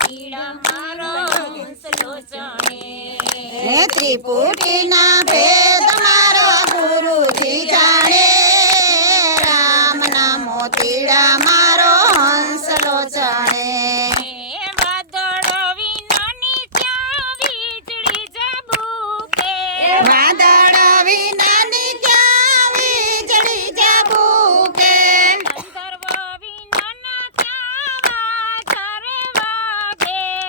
તીડા મારો હંસલો જાણે. હે ત્રિપુટીના ભેદ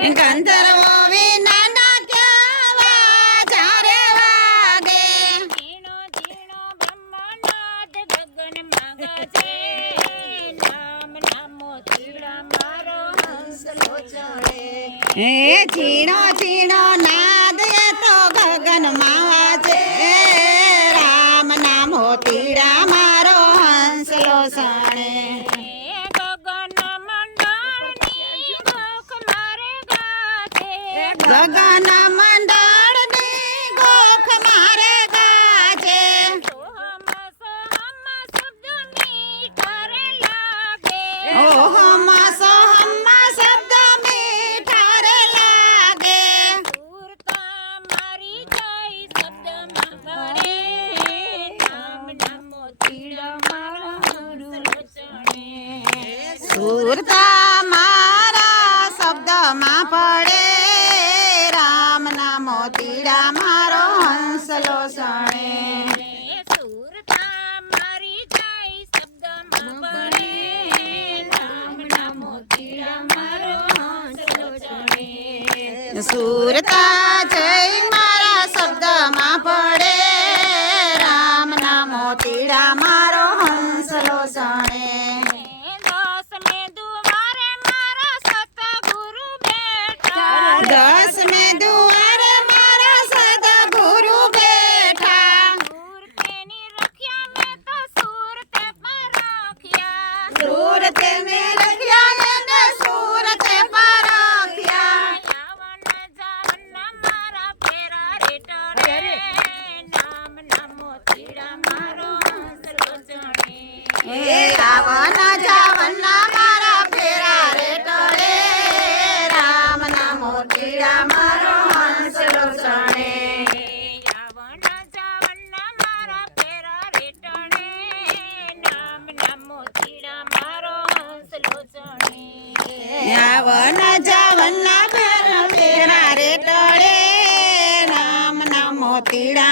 વાગે વિના વિનાના ક્યાં વાજારે વાગે ઝીણો ઝીણો બ્રહ્મનાદ ગગનમાં ગાજે નામ નામો તીડા મારો હંસલો ચડે હે ઝીણો ઝીણો નાદ એ તો ગગનમાં વાજે ગગન મંડળની ગોખ મારે ગાજે શબ્દ લાગે ઓહમાં સોહમમાં શબ્દ મીઠા રે લાગે મારી જય શબ્દમાં વળે નામ નામો તીડા મારો સુરતા હંસલો સાણે. સુરતા મારી જય શબ્દમાં વળે નામ નામો તીડા મારો હંસલો ચણે સુરતા રાખ્યા સુરત મે યાવન જાવન ના રે ટળે. નામ નામો તીડા